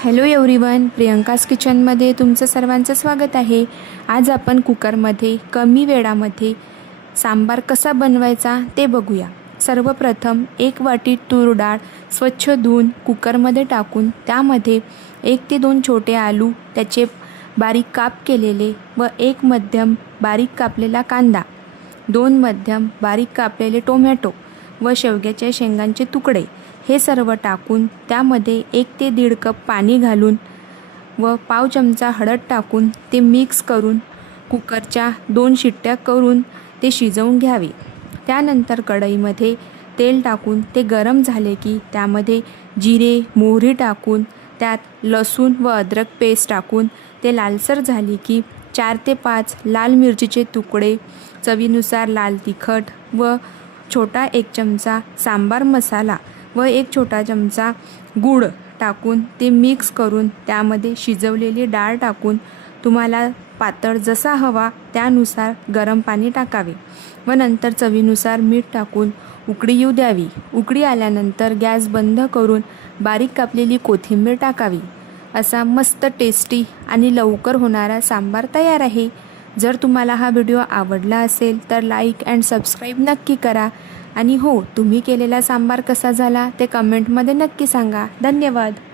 Hello everyone, Priyanka's किचनमध्ये तुमचं सर्वांचं स्वागत आहे। आज आपण कुकरमध्ये कमी वेळामध्ये सांबार कसा बनवायचा ते बघूया। सर्वप्रथम एक वाटी तूर डाळ स्वच्छ धुवून कुकरमध्ये टाकून त्यामध्ये 1 ते 2 छोटे आलू, त्याचे बारीक काप केलेले व एक मध्यम बारीक कापलेला कांदा, 2 मध्यम बारीक कापलेले टोमॅटो व शेवग्याच्या शेंगांचे तुकडे हे सर्व टाकून त्यामध्ये 1 ते 1.5 कप पाणी घालून व पाव चमचा हळद टाकून ते मिक्स करून कुकरच्या 2 शिट्ट्या करून ते शिजवून घ्यावे। त्यानंतर कढईमध्ये तेल टाकून ते गरम झाले की त्यामध्ये जिरे, मोहरी टाकून त्यात लसूण व अद्रक पेस्ट टाकून ते लालसर झाली की 4 ते 5 लाल मिरचीचे तुकडे, चवीनुसार लाल तिखट व छोटा 1 चमचा सांबार मसाला व 1 छोटा चमचा गूळ टाकून ते मिक्स करून त्यामध्ये शिजवलेली डाळ टाकून तुम्हाला पातळ जसा हवा त्यानुसार गरम पाणी टाकावे व नंतर चवीनुसार मीठ टाकून उकळी येऊ द्यावी। उकळी आल्यानंतर गॅस बंद करून बारीक कापलेली कोथिंबीर टाकावी। असा मस्त टेस्टी आणि लवकर होणारा सांबार तयार आहे। जर तुम्हाला हा व्हिडिओ आवडला असेल तर लाईक अँड सबस्क्राईब नक्की करा आणि हो, तुम्ही केलेला सांबार कसा झाला ते कमेंटमध्ये नक्की सांगा। धन्यवाद।